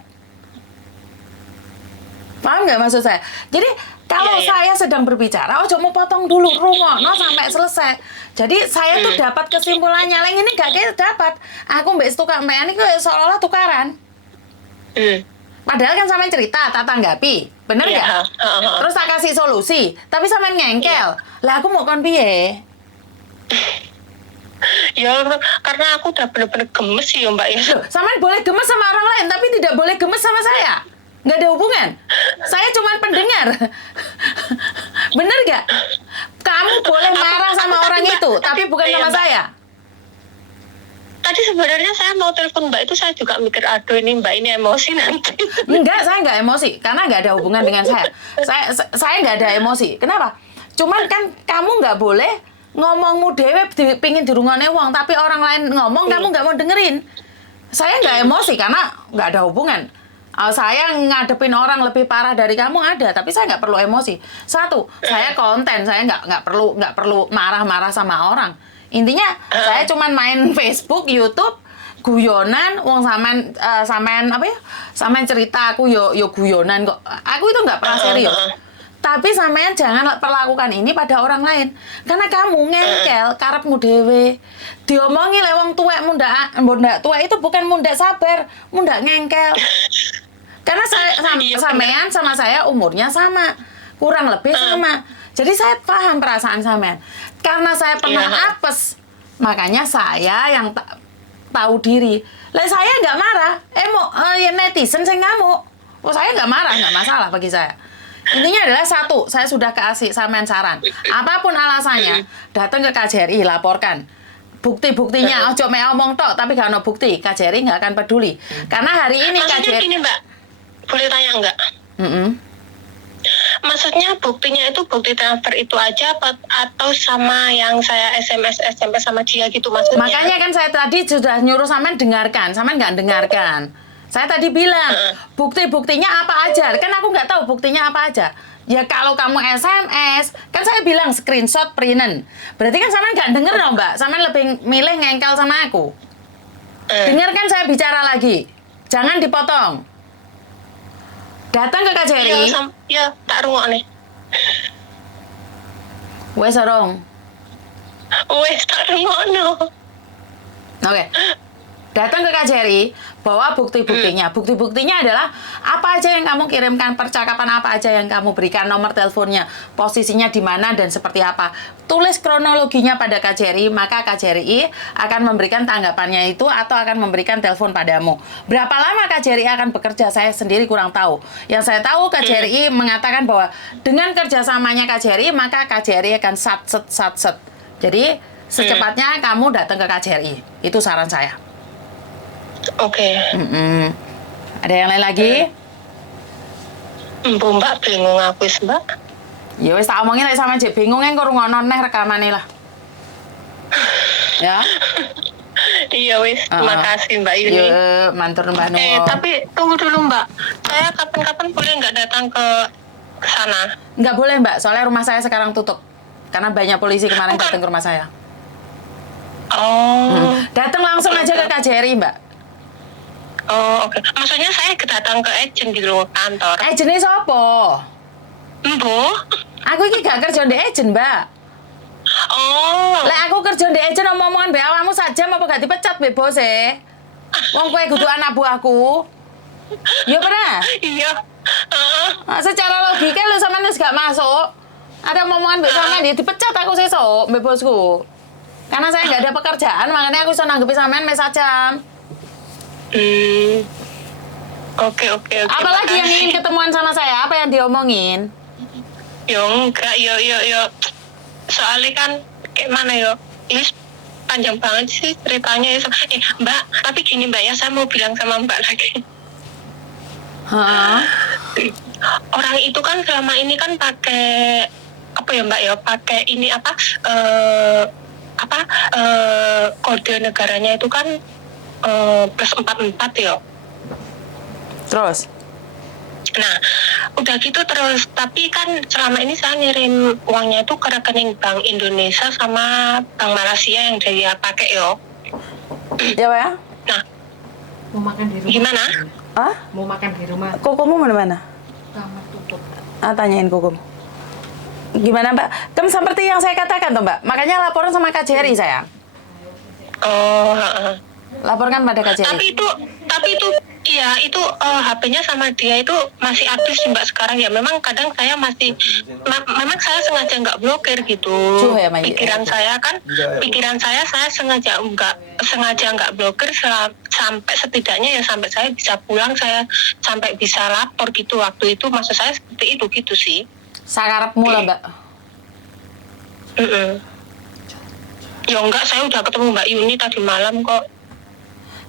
Paham nggak maksud saya? Jadi kalau saya sedang berbicara, ojo mau potong dulu, rungokno sampai selesai. Jadi saya tuh dapat kesimpulannya, lain ini gak kayak dapat. Aku mbak tukang mbak ini seolah-olah tukaran. Padahal kan sampean cerita, tak tanggapi, bener nggak? Terus tak kasih solusi, tapi sampean ngengkel. Lah aku mau kon piye? Ya karena aku udah bener-bener gemes sih ya, Mbak ya. Loh, sampean boleh gemes sama orang lain, tapi tidak boleh gemes sama saya. Nggak ada hubungan. Saya cuma pendengar. Bener nggak? Kamu boleh marah sama orang itu, tapi bukan sama saya. Tadi sebenarnya saya mau telepon Mbak itu saya juga mikir, aduh ini Mbak ini emosi nanti. Enggak, saya nggak emosi karena nggak ada hubungan dengan saya. Saya nggak ada emosi. Kenapa? Cuman kan kamu nggak boleh ngomongmu dewe pingin dirungokne wong, tapi orang lain ngomong kamu nggak mau dengerin. Saya nggak emosi karena nggak ada hubungan. Saya ngadepin orang lebih parah dari kamu ada, tapi saya nggak perlu emosi. Satu, saya konten, saya nggak perlu marah-marah sama orang. Intinya saya cuman main Facebook, YouTube, guyonan, wong sampean apa ya? Sampean cerita aku yo guyonan kok. Aku itu nggak pernah serius. Tapi sampean jangan perlakukan ini pada orang lain. Karena kamu ngengkel karepmu dhewe. Diomongi lek wong tuwek mundak tuwek itu bukan mundak sabar, mundak ngengkel. Karena sampean sama saya umurnya sama, kurang lebih sama. Jadi saya paham perasaan sampean. Karena saya pernah apes, makanya saya yang tahu diri. Lah saya nggak marah, netizen saya ngamuk. Oh saya nggak marah, nggak masalah bagi saya. Intinya adalah satu, saya sudah kasih sampean saran. Apapun alasannya, datang ke KJRI, laporkan. Bukti-buktinya, ojo me omong tok, tapi gak ada bukti. KJRI nggak akan peduli. Karena hari ini Maksudnya KJRI... gini Mbak, boleh tanya nggak? Maksudnya buktinya itu bukti transfer itu aja atau sama yang saya SMS sama dia gitu maksudnya? Makanya kan saya tadi sudah nyuruh sampean dengarkan, sampean nggak dengarkan. Saya tadi bilang, bukti-buktinya apa aja. Kan aku nggak tahu buktinya apa aja. Ya kalau kamu SMS, kan saya bilang screenshot printen. Berarti kan sampean nggak denger dong Mbak. Sampean lebih milih ngengkel sama aku. Dengarkan saya bicara lagi. Jangan dipotong. Datang ke KJRI. Ya, tak rungokne. Wes sarong. Wes tak rungokno. Oke. Datang ke KJRI, bawa bukti-buktinya. Bukti-buktinya adalah apa aja yang kamu kirimkan, percakapan apa aja yang kamu berikan, nomor teleponnya, posisinya di mana dan seperti apa. Tulis kronologinya pada KJRI, maka KJRI akan memberikan tanggapannya itu atau akan memberikan telepon padamu. Berapa lama KJRI akan bekerja, saya sendiri kurang tahu. Yang saya tahu KJRI mengatakan bahwa dengan kerjasamanya KJRI, maka KJRI akan sat-set. Jadi secepatnya kamu datang ke KJRI. Itu saran saya. Oke. Ada yang lain lagi? Mbak bingung aku wis, Mbak. Ya wis tak omongin lek sama Jek bingung kan kok rungokno neh rekamane lah. Ya. Iya wis, makasih Mbak Yuni. Ya, matur nuwun. Tapi tunggu dulu Mbak. Saya kapan-kapan boleh nggak datang ke sana? Nggak boleh Mbak, soalnya rumah saya sekarang tutup. Karena banyak polisi kemarin datang ke rumah saya. Oh. Datang langsung aja ke KJRI Mbak. Oh oke. Maksudnya saya datang ke agent di luar kantor. Agentnya sopo? Mbok? Aku ini gak kerja di agent Mbak. Oh. Lek aku kerja di agent omong-omongan be awakmu saja apa gak dipecat be bos Wong kowe kudu anak buahku. Iya pernah? Iya. Secara logika lu sama wis gak masuk. Ada omongan be sampean dia dipecat aku sesuk be bosku. Karena saya nggak ada pekerjaan, makanya aku bisa nanggepi sampean mes sajam. Oke. Apalagi yang ingin ketemuan sama saya? Apa yang diomongin? Yo enggak, yo. Soalnya kan kayak mana yo? Ini panjang banget sih ceritanya. Mbak, tapi gini Mbak ya, saya mau bilang sama Mbak lagi. Orang itu kan selama ini kan pakai apa ya Mbak ya? Pakai ini kode negaranya itu kan plus 44 ya. Terus? Nah, udah gitu terus. Tapi kan selama ini saya ngirim uangnya itu ke rekening Bank Indonesia sama Bank Malaysia yang dia pakai yo. Ya Pak ya? Nah, Mau makan di rumah. gimana? Ah? Mau makan di rumah. Kokomu mana? Kamar tutup. Tanyain kokomu. Gimana Mbak? Kan seperti yang saya katakan tuh Mbak. Makanya laporan sama KJRI saya. Oh, Laporkan pada KJRI. tapi itu iya itu HP-nya sama dia itu masih aktif sih Mbak sekarang ya. Memang kadang saya masih memang saya sengaja nggak blokir gitu. Ya, Pikiran saya sengaja nggak blokir sampai setidaknya ya sampai saya bisa pulang, saya sampai bisa lapor gitu. Waktu itu maksud saya seperti itu gitu sih. Sakarepmu lah Mbak. Ya enggak, saya udah ketemu Mbak Yuni tadi malam kok.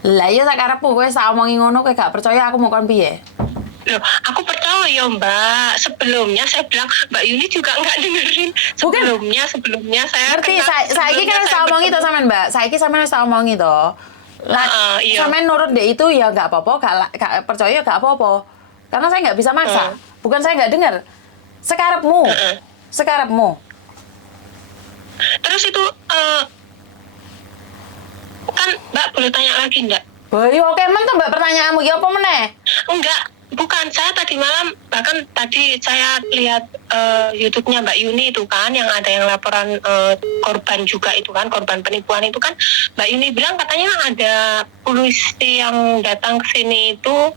Lah iya sakarepmu kowe sak omongi ngono kowe gak percaya aku mau kon piye? Loh, aku percaya Mbak. Sebelumnya saya bilang Mbak Yuni juga nggak dengerin. Sebelumnya saya ngerti, saiki kan wis tak omongi to sampean Mbak. Saiki sampean wis tak omongi to. Lah iya. sampean nurut deh itu ya gak apa-apa, gak percaya gak apa-apa. Karena saya nggak bisa maksa. Bukan saya nggak dengar. Sekarepmu. Terus itu kan Mbak boleh tanya lagi enggak? Boleh, oke men tuh Mbak pertanyaanmu ya apa meneh? Enggak, bukan. Saya tadi malam bahkan tadi saya lihat YouTube-nya Mbak Yuni itu kan yang ada yang laporan korban juga itu kan, korban penipuan itu kan Mbak Yuni bilang katanya ada polisi yang datang ke sini itu.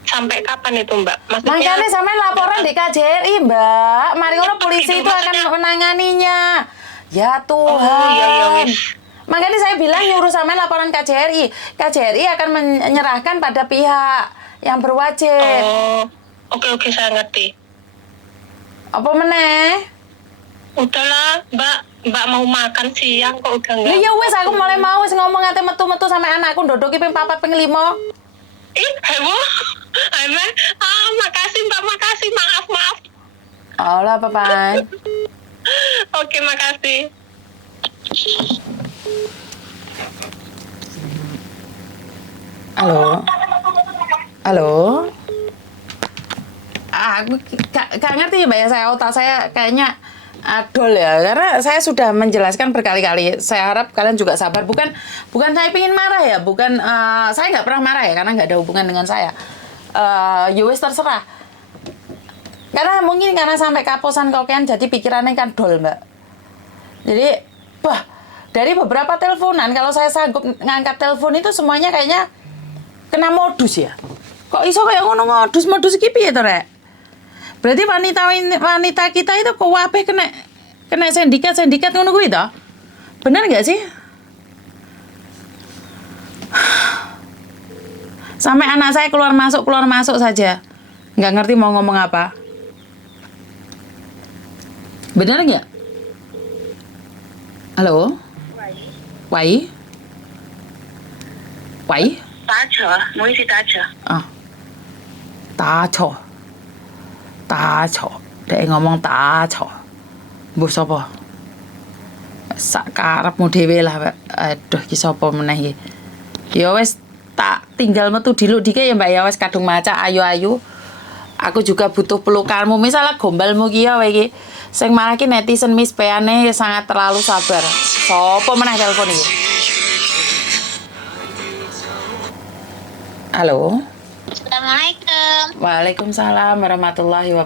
Sampai kapan itu Mbak? Maksudnya makanya sampean laporan di KJRI Mbak. Mari ngono polisi itu akan menanganinya. Ya Tuhan. Oh iya wis. Makanya saya bilang nyuruh sampean laporan KJRI. KJRI akan menyerahkan pada pihak yang berwajib. Oh, oke saya ngerti. Apa meneh? Udahlah Mbak mau makan siang kok udah enggak. Iya wes aku mulai mau wis ngomong ate metu-metu sama anakku ndodoki ping 4 ping 5. Heboh. Makasih Mbak, makasih. Maaf. Allah apa-apa. Oke, makasih. Halo. Aku gak ngerti ya Mbak ya, otak saya kayaknya adol ya, karena saya sudah menjelaskan berkali-kali. Saya harap kalian juga sabar. Bukan saya pingin marah ya, saya nggak pernah marah ya, karena nggak ada hubungan dengan saya. Yowes terserah. Karena mungkin karena sampai kaposan kokean jadi pikirannya kan dol, Mbak. Jadi, dari beberapa teleponan kalau saya sanggup ngangkat telepon itu semuanya kayaknya kena modus ya. Kok iso kayak ngono modus iki piye to, Rek? Berarti wanita kita itu kok wape kena sindikat ngono kuwi to? Bener nggak sih? Sampai anak saya keluar masuk saja. Nggak ngerti mau ngomong apa. Bener nggak? Halo? Wai?打车，唔好意思打车。 Ah. Taco. Dek ngomong taco. Mbah sapa? Sak karepmu dhewe lah, Pak. Aduh, ki sapa meneh iki? Ya wis tak tinggal metu diluk dike ya, Mbak ya wis kadung maca ayu-ayu. Aku juga butuh pelukanmu. Misalnya gombalmu ki ya iki. Sing marake netizen mispeane sangat terlalu sabar. Sopo meneh telepon iki? Halo. Assalamualaikum. Waalaikumsalam warahmatullahi wabarakatuh.